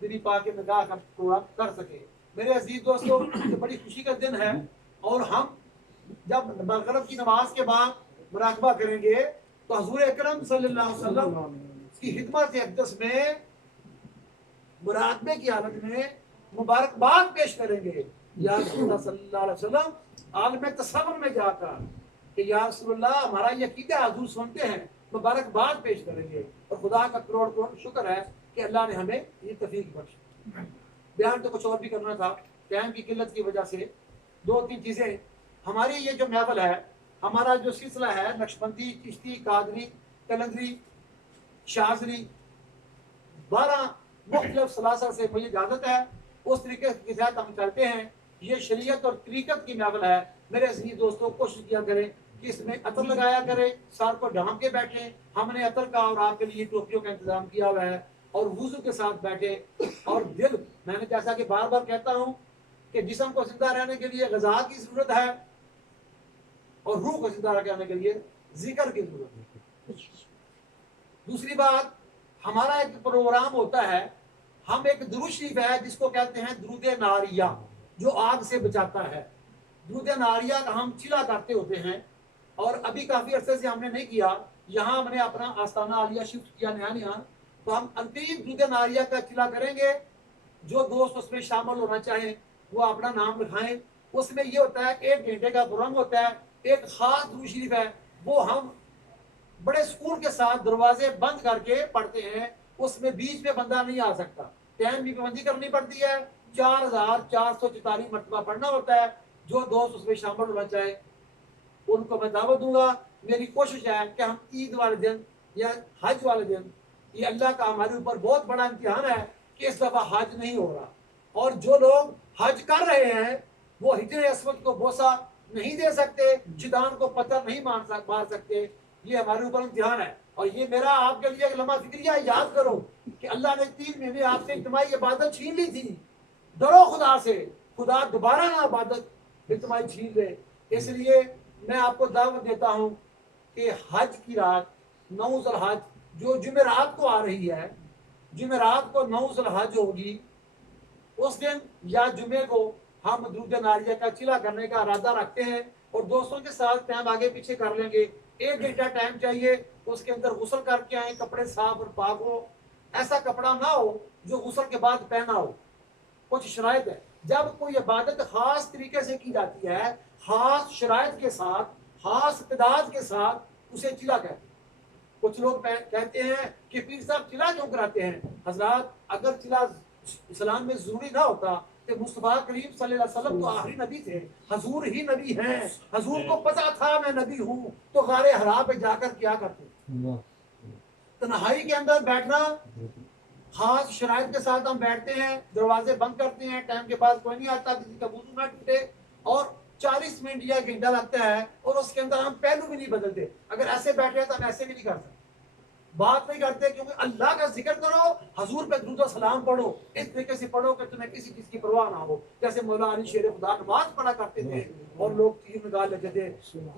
بی بی پاک کے نکاح کا پورا کر سکیں۔ میرے عزیز دوستو یہ بڑی خوشی کا دن ہے، اور ہم جب مغرب کی نماز کے بعد مراقبہ کریں گے تو حضور اکرم صلی اللہ علیہ وسلم کی خدمت اقدس میں مراقبے کی حالت میں مبارکباد پیش کریں گے یا رسول اللہ صلی اللہ علیہ وسلم عالم تصور میں جا کر کہ یا رسول اللہ ہمارا یہ عقیدہ حضور سنتے ہیں، مبارکباد پیش کریں گے۔ اور خدا کا کروڑ کروڑ شکر ہے کہ اللہ نے ہمیں یہ توفیق بخشی۔ بیان تو کچھ اور بھی کرنا تھا، ٹائم کی قلت کی وجہ سے 2-3 چیزیں۔ ہماری یہ جو محفل ہے، ہمارا جو سلسلہ ہے نقشبندی، چشتی، قادری، قلندری، شاذلی، 12 مختلف سلاسل سے مجھے اجازت ہے، اس طریقے کے ساتھ ہم چلتے ہیں۔ یہ شریعت اور طریقت کی محفل ہے۔ میرے عزیز دوستوں کوشش کیا کریں کہ اس میں عطر لگایا کریں، سر کو ڈھانپ کے بیٹھیں۔ ہم نے عطر کا اور آپ کے لیے ٹوپیوں کا انتظام کیا ہوا ہے، اور وضو کے ساتھ بیٹھے، اور دل، میں نے جیسا کہ بار بار کہتا ہوں کہ جسم کو زندہ رہنے کے لیے غذا کی ضرورت ہے، اور روح کو زندہ کرنے کے لیے ذکر کی ضرورت ہے۔ دوسری بات، ہمارا ایک پروگرام ہوتا ہے، ہم ایک درود شریف ہے جس کو کہتے ہیں درود ناریہ، جو آگ سے بچاتا ہے۔ درود ناریہ کا ہم چلا کرتے ہوتے ہیں، اور ابھی کافی عرصے سے ہم نے نہیں کیا، یہاں ہم نے اپنا آستانہ عالیہ شفٹ کیا نیا، تو ہم انتیم درود ناریہ کا چلا کریں گے۔ جو دوست اس میں شامل ہونا چاہیں وہ اپنا نام لکھائیں۔ اس میں یہ ہوتا ہے 1 گھنٹے کا پروگرام ہوتا ہے، ایک خاص درود شریف ہے، وہ ہم بڑے سکون کے ساتھ دروازے بند کر کے پڑھتے ہیں، اس میں بیچ میں بندہ نہیں آ سکتا، ٹائم بھی پابندی کرنی پڑتی ہے، 4444 مرتبہ پڑھنا ہوتا ہے۔ جو دوست اس میں شامل ہونا چاہے ان کو میں دعوت دوں گا۔ میری کوشش ہے کہ ہم عید والے دن یا حج والے دن، یہ اللہ کا ہمارے اوپر بہت بڑا امتحان ہے کہ اس دفعہ حج نہیں ہو رہا، اور جو لوگ حج کر رہے ہیں وہ حجر اسود کو بوسہ نہیں دے سکتے، چدان کو پتھر نہیں مار سکتے، یہ ہمارے اوپر امتحان ہے۔ اور یہ میرا آپ کے لیے ایک لمحہ فکریہ، یاد کرو کہ اللہ نے 3 مہینے آپ سے اجتماعی عبادت چھین لی تھی، ڈرو خدا سے، خدا دوبارہ نہ عبادت اجتماعی چھین لے۔ اس لیے میں آپ کو دعوت دیتا ہوں کہ حج کی رات 9 ذی الحج جو جمعرات کو آ رہی ہے، جمعرات کو 9 ذی الحج ہوگی، اس دن یا جمعے کو ہم درود ناریہ کا چلا کرنے کا ارادہ رکھتے ہیں، اور دوستوں کے ساتھ ٹائم آگے پیچھے کر لیں گے۔ 1 گھنٹہ ٹائم چاہیے، اس کے اندر غسل کر کے آئیں، کپڑے صاف اور پاک ہو، ایسا کپڑا نہ ہو جو غسل کے بعد پہنا ہو۔ کچھ شرائط ہے، جب کوئی عبادت خاص طریقے سے کی جاتی ہے، خاص شرائط کے ساتھ، خاص تعداد کے ساتھ، اسے چلا کہتے ہیں۔ کچھ لوگ کہتے ہیں کہ پیر صاحب چلا کیوں کراتے ہیں؟ حضرات، اگر چلا اسلام میں ضروری نہ ہوتا کہ مصطفیٰ کریم صلی اللہ علیہ وسلم تو آخری نبی تھے، حضور ہی نبی ہیں، حضور کو پتا تھا میں نبی ہوں، تو غار حرا پہ جا کر کیا کرتے؟ تنہائی کے اندر بیٹھنا، خاص شرائط کے ساتھ ہم بیٹھتے ہیں، دروازے بند کرتے ہیں، ٹائم کے بعد کوئی نہیں آتا، کسی کا وضو نہ ٹوٹے، اور 40 منٹ یا گھنٹہ لگتا ہے، اور اس کے اندر ہم پہلو بھی نہیں بدلتے۔ اگر ایسے بیٹھے تو ہم ایسے بھی نہیں کر سکتے، بات نہیں کرتے، کیونکہ اللہ کا ذکر کرو، حضور پہ درود و سلام پڑھو، اس طریقے سے پڑھو کہ تمہیں کسی چیز کی پرواہ نہ ہو۔ جیسے مولا علی شیر خدا نماز پڑھا کرتے تھے اور لوگ تیر نکال لیتے تھے۔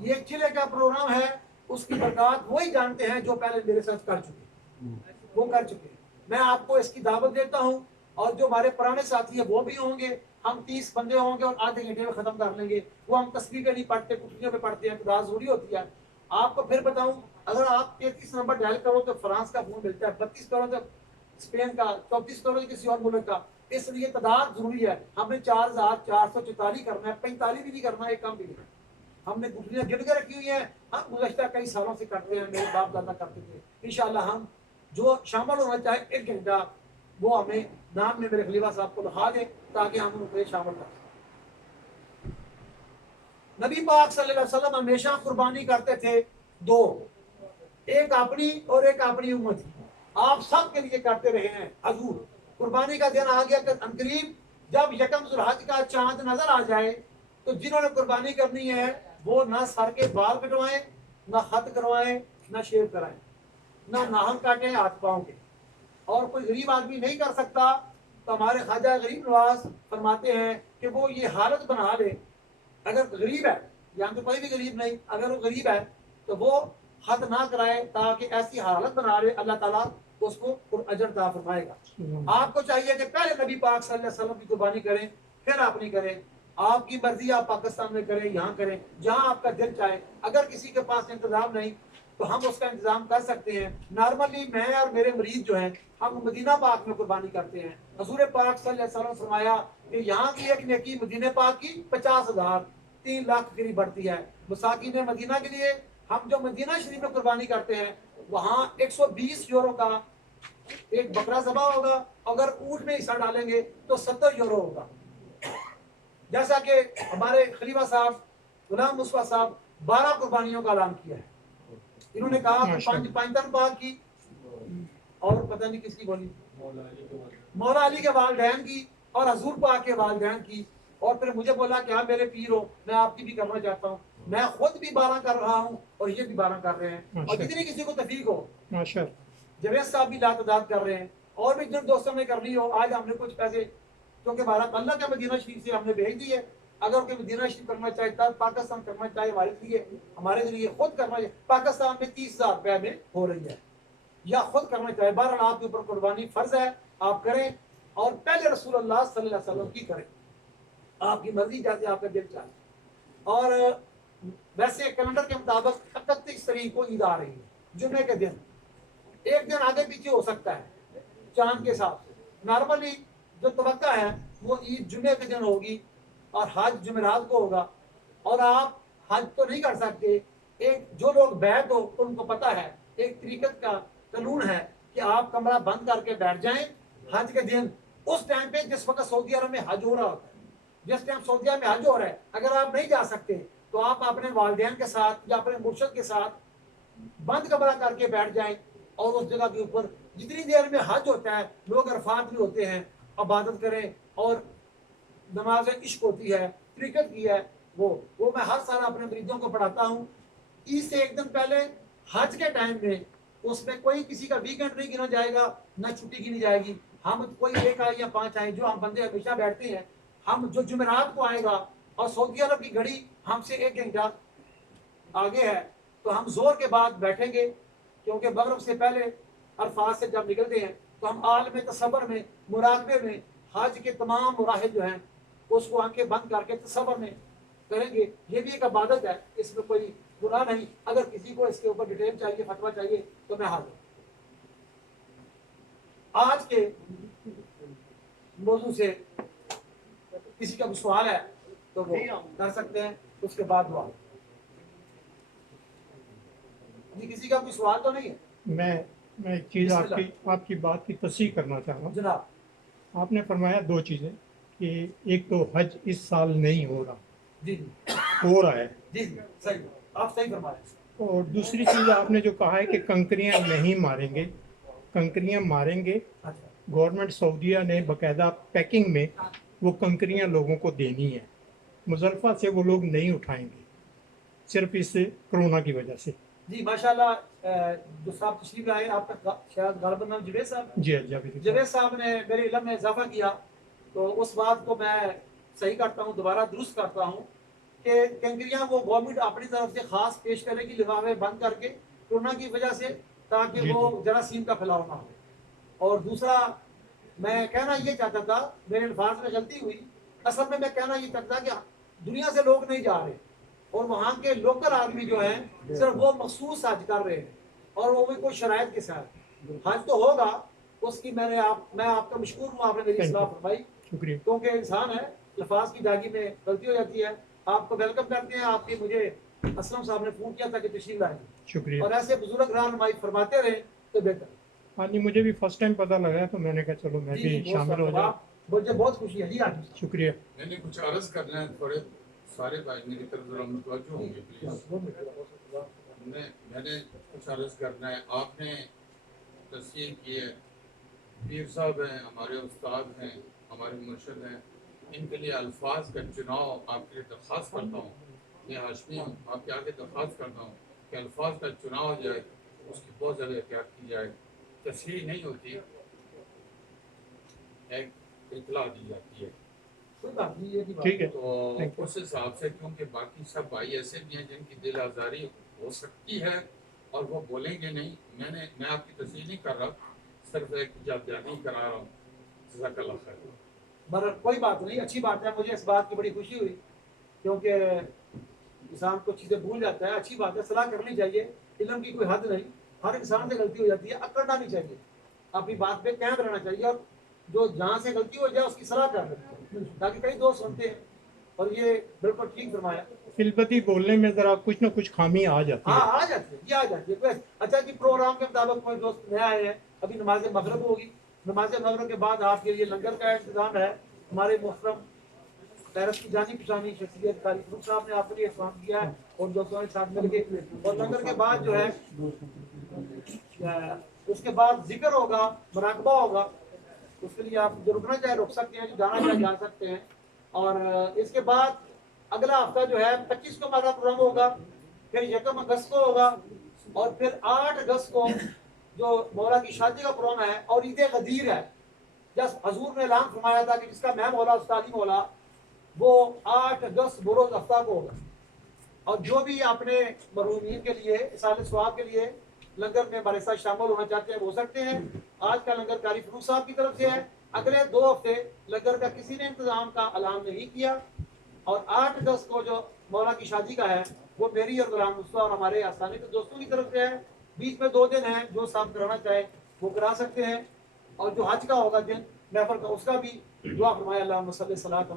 یہ چلے کا پروگرام ہے، اس کی برکات وہی جانتے ہیں جو پہلے میرے ساتھ کر چکے، وہ کر چکے۔ میں آپ کو اس کی دعوت دیتا ہوں، اور جو ہمارے پرانے ساتھی ہیں وہ بھی ہوں گے، ہم 30 بندے ہوں گے، اور آدھے گھنٹے میں ختم کر لیں گے۔ وہ ہم تصویر پہ نہیں پڑھتے، کٹھیوں پہ پڑھتے ہیں، تعداد ضروری ہوتی ہے۔ آپ کو پھر بتاؤں، اگر آپ 33 نمبر ڈائل کرو تو فرانس کا فون ملتا ہے، 32 کرو تو اسپین کا، 34 کرو تو کسی اور ملک کا۔ اس لیے تعداد ضروری ہے۔ ہم نے 4444 کرنا ہے، 45 بھی نہیں کرنا، ایک کم بھی نہیں۔ ہم نے گٹھلیاں گن کے رکھی ہوئی ہیں، ہم گزشتہ کئی سالوں سے کرتے ہیں، میرے باپ دادا کرتے تھے۔ انشاءاللہ ہم جو شامل ہونا چاہے 1 گھنٹہ، وہ ہمیں نام میں میرے خلیفہ صاحب کو لکھا دیں تاکہ ہم ان کو شامل کر سکیں۔ نبی پاک صلی اللہ علیہ وسلم ہمیشہ قربانی کرتے تھے 2، ایک اپنی اور ایک اپنی امت کی۔ آپ سب کے لیے کرتے رہے ہیں۔ حضور قربانی کا دن آ گیا کہ عنقریب جب 1 ذی الحج کا چاند نظر آ جائے تو جنہوں نے قربانی کرنی ہے وہ نہ سر کے بال کٹوائیں، نہ خط کروائیں، نہ شیو کرائیں، نہ ناخن کاٹیں ہاتھ پاؤں کے۔ اور کوئی غریب آدمی نہیں کر سکتا تو ہمارے خواجہ غریب نواز فرماتے ہیں کہ وہ یہ حالت بنا لے، اگر غریب ہے، یہاں تو کوئی بھی غریب نہیں، اگر وہ غریب ہے تو وہ خط نہ کرائے، تاکہ ایسی حالت بنا لے، اللہ تعالیٰ اس کو اجر عطا فرمائے گا۔ آپ کو چاہیے کہ پہلے نبی پاک صلی اللہ علیہ وسلم کی قربانی کریں، پھر اپنی کریں۔ آپ کی مرضی، آپ پاکستان میں کریں، یہاں کریں، جہاں آپ کا دل چاہے۔ اگر کسی کے پاس انتظام نہیں تو ہم اس کا انتظام کر سکتے ہیں۔ نارملی میں اور میرے مریض جو ہیں، ہم مدینہ پاک میں قربانی کرتے ہیں۔ حضور پاک صلی اللہ علیہ وسلم نے فرمایا کہ یہاں کی ایک نیکی مدینہ پاک کی 50,000، 3 لاکھ قریب بڑھتی ہے۔ مساکین مدینہ کے لیے ہم جو مدینہ شریف میں قربانی کرتے ہیں، وہاں 120 یورو کا ایک بکرا ذبح ہوگا، اگر اونٹ میں حصہ ڈالیں گے تو 70 یورو ہوگا۔ جیسا کہ ہمارے خلیفہ صاحب غلام مصطفیٰ صاحب 12 قربانیوں کا اعلان کیا ہے۔ انہوں نے کہا کہ 5 تن پاک کی، اور پتہ نہیں کس کی بولی، مولا علی کے والدین کی، اور حضور پاک کے والدین کی، اور پھر مجھے بولا کہ ہاں میرے پیر ہو، میں آپ کی بھی کرنا چاہتا ہوں۔ میں خود بھی 12 کر رہا ہوں اور یہ بھی 12 کر رہے ہیں، اور جتنی کسی کو توفیق ہو۔ جوید صاحب بھی لاتعداد کر رہے ہیں، اور بھی جن دوستوں نے کرنی ہو۔ آج ہم نے کچھ پیسے، کیونکہ 12 اللہ کے مدینہ شریف سے ہم نے بھیج دی ہے، اگر کوئی مدینہ شریف کرنا چاہتا ہے پاکستان کرنا چاہے ہمارے لیے خود کرنا چاہیے پاکستان میں 30,000 روپے میں ہو رہی ہے یا خود کرنا چاہے بہرحال آپ کے اوپر قربانی فرض ہے آپ کریں اور پہلے رسول اللہ صلی اللہ علیہ وسلم کی کریں آپ کی مرضی جیسے آپ کا دل چاہے اور ویسے کیلنڈر کے مطابق 31 تاریخ کو عید آ رہی ہے جمعے کے دن ایک دن آگے پیچھے ہو سکتا ہے چاند کے حساب سے نارملی جو توقع ہے وہ عید جمعے کے دن ہوگی اور حج جمعرات کو ہوگا اور آپ حج تو نہیں کر سکتے ایک جو لوگ بیعت ہو ان کو پتہ ہے ایک طریقت کا قانون ہے کہ آپ کمرہ بند کر کے بیٹھ جائیں حج کے دن اس ٹائم پہ جس وقت سعودی عرب میں حج ہو رہا ہوتا ہے جس ٹائم سعودیہ میں حج ہو رہا ہے اگر آپ نہیں جا سکتے تو آپ اپنے والدین کے ساتھ یا اپنے مرشد کے ساتھ بند کمرہ کر کے بیٹھ جائیں اور اس جگہ کے اوپر جتنی دیر میں حج ہوتا ہے لوگ عرفات بھی ہوتے ہیں عبادت کریں اور نماز عشق ہوتی ہے طریقت کی ہے وہ میں ہر سال اپنے مریدوں کو پڑھاتا ہوں عید سے ایک دن پہلے حج کے ٹائم میں اس میں کوئی کسی کا ویکینڈ نہیں گنا جائے گا نہ چھٹی گنی جائے گی ہم کوئی 1 آئے یا 5 آئے جو ہم بندے ہمیشہ بیٹھتے ہیں ہم جو جمعرات کو آئے گا اور سعودی عرب کی گھڑی ہم سے 1 گھنٹہ آگے ہے تو ہم زور کے بعد بیٹھیں گے کیونکہ مغرب سے پہلے عرفات سے جب نکلتے ہیں تو ہم عالم تصور میں مراقبے میں حج کے تمام مراحل جو ہیں اس کو آنکھیں بند کر کے تصور میں کریں گے یہ بھی ایک عبادت ہے اس میں کوئی گناہ نہیں اگر کسی کو اس کے اوپر ڈیٹیل چاہیے فتویٰ چاہیے تو میں حاضر آج کے موضوع سے کسی کا کوئی سوال ہے تو وہ کر سکتے ہیں اس کے بعد دعا جی کسی کا کوئی سوال تو نہیں ہے میں ایک چیز آپ کی بات کی تصحیح کرنا چاہ رہا ہوں جناب آپ نے فرمایا 2 چیزیں کہ ایک تو حج اس سال نہیں ہو رہا جی ہو رہا ہے جی صحیح آپ صحیح فرمائیں اور دوسری چیز آپ نے جو کہا ہے کہ کنکریاں نہیں ماریں گے کنکریاں ماریں گے اچھا گورنمنٹ سعودیہ نے باقاعدہ پیکنگ میں وہ کنکریاں لوگوں کو دینی ہے مزدلفہ سے وہ لوگ نہیں اٹھائیں گے صرف اس کرونا کی وجہ سے جی ماشاءاللہ جو صاحب تشریف لائے آپ کا شاید غالباً نام جوید صاحب جی جاوید جوید صاحب نے میرے علم میں اضافہ کیا تو اس بات کو میں صحیح کرتا ہوں دوبارہ درست کرتا ہوں کہ کنکریاں وہ گورنمنٹ اپنی طرف سے خاص پیش کرے گی لفافے بند کر کے کورونا کی وجہ سے تاکہ وہ جراثیم کا پھیلاؤ نہ ہو اور دوسرا میں کہنا یہ چاہتا تھا میرے الفاظ میں غلطی ہوئی اصل میں کہنا یہ چاہتا تھا کہ دنیا سے لوگ نہیں جا رہے اور وہاں کے لوکل آدمی جو ہیں صرف وہ مخصوص حج کر رہے ہیں اور وہ بھی کوئی شرائط کے ساتھ حج تو ہوگا اس کی میں آپ کا مشکور ہوں آپ نے میری اصلاح فرمائی شکریہ کیونکہ انسان ہے الفاظ کی داغی میں غلطی ہو جاتی ہے آپ کو ویلکم کرتے ہیں آپ کی مجھے اسلم صاحب نے فون کیا تھا کہ تشریف لائیں شکریہ اور ایسے بزرگ رہنمائی فرماتے رہیں تو بہتر ہاں جی مجھے بھی فرسٹ ٹائم پتہ لگا تو میں نے کہا چلو میں بھی شامل ہو جاؤں مجھے بہت خوشی ہے جی آپ شکریہ میں نے کچھ عرض کرنا ہے تھوڑے سارے بھائی میری طرف ذرا متوجہ ہوں گے پلیز میں نے کچھ عرض کرنا ہے آپ نے تصحیح کی ہے پیر صاحب ہیں ہمارے استاد ہیں ہمارے مرشد ہیں ان کے لیے الفاظ کا چناؤ آپ کے لیے درخواست کرتا ہوں میں ہاشمی ہوں آپ کے آگے درخواست کرتا ہوں کہ الفاظ کا چناؤ جو ہے اس کی بہت زیادہ احتیاط کی جائے تصحیح نہیں ہوتی ایک اطلاع دی جاتی ہے ٹھیک ہے تو اس حساب سے کیونکہ باقی سب بھائی ایسے بھی ہیں جن کی دل آزاری ہو سکتی ہے اور وہ بولیں گے نہیں میں آپ کی تصحیح نہیں کر رہا صرف ایک جابدانی کرا رہا ہوں جزاک اللہ خیر مگر کوئی بات نہیں اچھی بات ہے مجھے اس بات کی بڑی خوشی ہوئی کیونکہ انسان کو چیزیں بھول جاتا ہے اچھی بات ہے صلاح کرنی چاہیے علم کی کوئی حد نہیں ہر انسان سے غلطی ہو جاتی ہے اکڑنا نہیں چاہیے اپنی بات پہ قائم رہنا چاہیے اور جو جہاں سے غلطی ہو جائے اس کی صلاح کر لیں تاکہ کئی دوست سنتے ہیں اور یہ بالکل ٹھیک فرمایا فلبتی بولنے میں ذرا کچھ نہ کچھ خامی آ جاتی ہے ہاں آ جاتی ہے یہ آ جاتی ہے اچھا کہ پروگرام کے مطابق کوئی دوست نیا آئے ہیں ابھی نماز مغرب ہوگی نماز مغرب کے بعد آپ کے لیے لنگر کا انتظام ہے ہمارے محترم پیرس کی جانی پشانی شخصیت قاری فروخ صاحب نے آپ کے لیے اہتمام کیا ہے اور دوستوں کے ساتھ مل کے اور لنگر کے بعد جو ہے اس کے بعد ذکر ہوگا مراقبہ ہوگا اس کے لیے آپ جو رکنا چاہے رک سکتے ہیں جو جانا چاہے جا سکتے ہیں اور اس کے بعد اگلا ہفتہ جو ہے 25 کو ہمارا پروگرام ہوگا پھر 1 اگست کو ہوگا اور پھر 8 اگست کو جو مولا کی شادی کا پروگرام ہے اور عید غدیر ہے جس حضور نے اعلان فرمایا تھا کہ جس کا میں مولا استادی مولا وہ 8 اگست بروز ہفتہ کو ہوگا. اور جو بھی اپنے مرحومین کے لیے اصال ثواب کے لیے لنگر میں ہمارے ساتھ شامل ہونا چاہتے ہیں وہ ہو سکتے ہیں. آج کا لنگر قاری فروغ صاحب کی طرف سے ہے. اگلے 2 ہفتے لنگر کا کسی نے انتظام کا اعلان نہیں کیا. اور 8 اگست کو جو مولا کی شادی کا ہے وہ میری اور غلام مصطفیٰ اور ہمارے آسانی کے دوستوں کی طرف سے ہے. بیچ میں 2 دن ہیں جو صاحب کرانا چاہے وہ کرا سکتے ہیں. اور جو حج کا ہوگا دن محفل کا اس کا بھی دعا فرمائے. اللہم صلی صلاۃ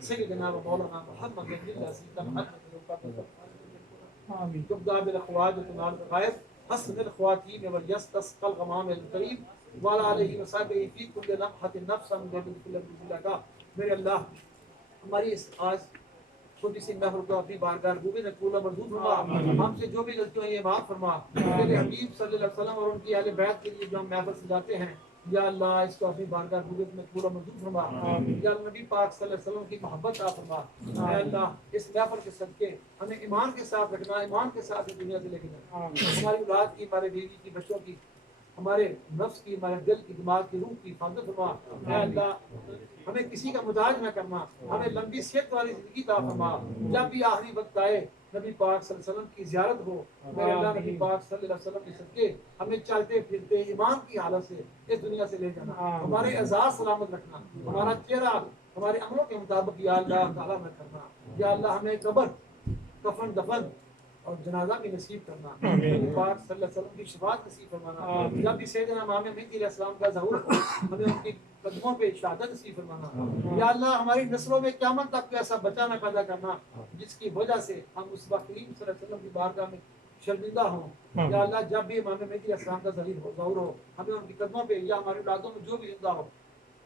سیدنا و مولانا محمد تبدا بالاخواج وتنال بالخير حسن الخواتيم وليستسقى الغمام الكريم وعلى آله وصحبه في كل لمحة نفسا من كل لك. میرے اللہ ہماری اس آج چھوٹی سی محفل کو اپنی بارگاہ ربوبیت میں قبول مردود فرما. ہم سے جو بھی غلطیاں ہیں یہ معاف فرما. میرے حبیب صلی اللہ علیہ وسلم اور ان کی اہل بیت کے لیے جو ہم محفل سجاتے ہیں یا اللہ اس کو اپنی بارگاہ ربوبیت میں قبول مردود فرما. یا اللہ نبی پاک صلی اللہ علیہ وسلم کی محبت عطا فرما. اے اللہ اس محفل کے صدقے ہمیں ایمان کے ساتھ رکھنا, ایمان کے ساتھ اس دنیا سے لے کے جانا. ہماری اولاد کی, ہمارے بیوی کی, بچوں کی, ہمارے نفس کی, ہمارے دل کی, دماغ کی, روح کی حفاظت فرما. اے اللہ ہمیں کسی کا محتاج نہ کرنا, ہمیں لمبی صحت والی زندگی عطا فرما. جب بھی آخری وقت آئے نبی پاک صلی اللہ علیہ وسلم کی زیارت ہو. میرے اللہ نبی پاک صلی اللہ علیہ وسلم کے صدقے ہمیں چلتے پھرتے ایمان کی حالت سے اس دنیا سے لے جانا. ہمارے اعزاز سلامت رکھنا, ہمارا چہرہ ہمارے عملوں کے مطابق یا اللہ تعالیٰ میں کرنا. یا اللہ ہمیں قبر, کفن, دفن اور جنازہ بھی نصیب کرنا. نبی پاک صلی اللہ علیہ وسلم کی شفاعت نصیب فرمانا. جب بھی سیدنا امام مہدی علیہ السلام کا ظہور ہو ہمیں ان کی قدموں پہ شہادت نصیب فرمانا. یا اللہ ہماری نسلوں میں قیامت تک ایسا بچہ نہ پیدا کرنا جس کی وجہ سے ہم اس وقت کریم صلی اللہ علیہ وسلم کی بارگاہ میں شرمندہ ہوں. یا اللہ جب بھی امام مہدی علیہ السلام کا ظہور ہو ہمیں ان کی قدموں پہ یا ہماری اولادوں میں جو بھی زندہ ہو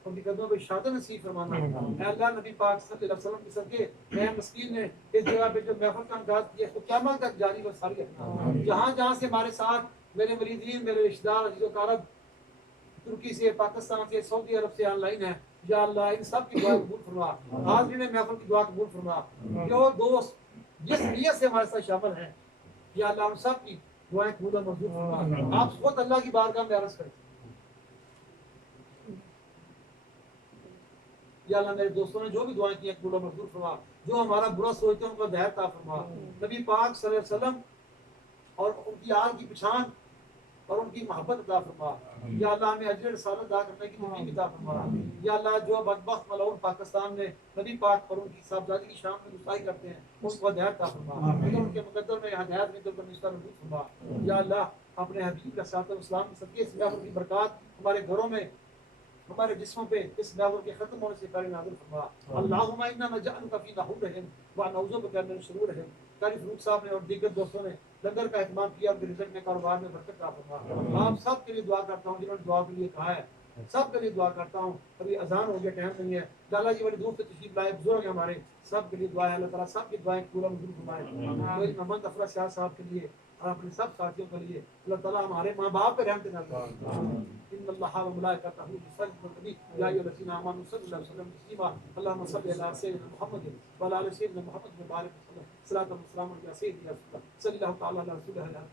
ان کی قدموں پہ شہادت نصیب فرمانا. اے اللہ نبی پاک صلی اللہ علیہ وسلم کے صدقے اے مسکین نے اس جگہ پہ جو محفل کا انداز کیا اس کو قیامت تک جاری و ساری رکھنا. جہاں جہاں سے ہمارے ساتھ میرے مریدین, میرے رشتہ دار, عزیز و اقارب ترکی سے, پاکستان سے, سعودی عرب سے آن لائن ہے, یا اللہ ان سب کی دعا قبول فرما. حاضرین محفل کی دعا قبول فرما. جو دوست جس نیت سے ہمارے ساتھ شامل ہیں یا اللہ ہم سب کی دعائیں قبول و منظور فرما. آپ خود اللہ کی بارگاہ میں عرض کریں یا اللہ میرے دوستوں نے جو بھی دعائیں کی ہیں قبول و منظور فرما. جو ہمارا برا سوچتے ہیں ان کو ہدایت عطا فرما. نبی پاک صلی اللہ علیہ وسلم اور ان کی آل کی پہچان اور ان کی محبت عطا فرما. یا اللہ ہمیں اجر رسالت ادا کرنے کی توفیق عطا فرما. یا اللہ جو بدبخت ملعون پاکستان میں نبی پاک اور ان کی صاحبزادی کی شان میں گستاخی کرتے ہیں اس کو ہدایت عطا فرما. ان کے مقدر میں ہدایت میں تو نشتہ نصیب فرما. یا اللہ اپنے حبیب کا صلوات و سلام کے صدقے اس محفل کی برکات ہمارے گھروں میں, ہمارے جسموں پہ اس محفل کے ختم ہونے سے پہلے نازل فرما. اللہم انا نجعلک فی نحورہم ونعوذ بک من شرورہم. قاری فروغ صاحب نے اور دیگر دوستوں نے لنگر کا اہتمام کیا اور رزق میں, کاروبار میں برکت عطا فرما. آپ سب کے لیے دعا کرتا ہوں جنہوں نے دعا کے لیے کہا ہے, سب کے لیے دعا کرتا ہوں. ابھی اذان ہو گیا, ٹائم نہیں ہے. لالا جی بڑی دور سے تشریف لائے, بزرگ ہیں ہمارے, سب کے لیے دعا ہے. اللہ تعالیٰ سب کی دعائیں پورا منظور فرمائے. میری محمد افرا شاہ صاحب کے لیے اور اپنے سب ساتھیوں کے لیے اللہ تعالیٰ ہمارے ماں باپ پہ رحمت نازل فرمائے. ان اللہ و ملائکتہ یصلون علی النبی یا ایھا الذین آمنوا صلی اللہ علیہ وسلم تسلیما. اللهم صل علی سیدنا محمد وعلی آل سیدنا محمد وبارک وسلم صلاۃ و سلام علی سیدنا رسول اللہ صلی اللہ تعالی علی رسول اللہ.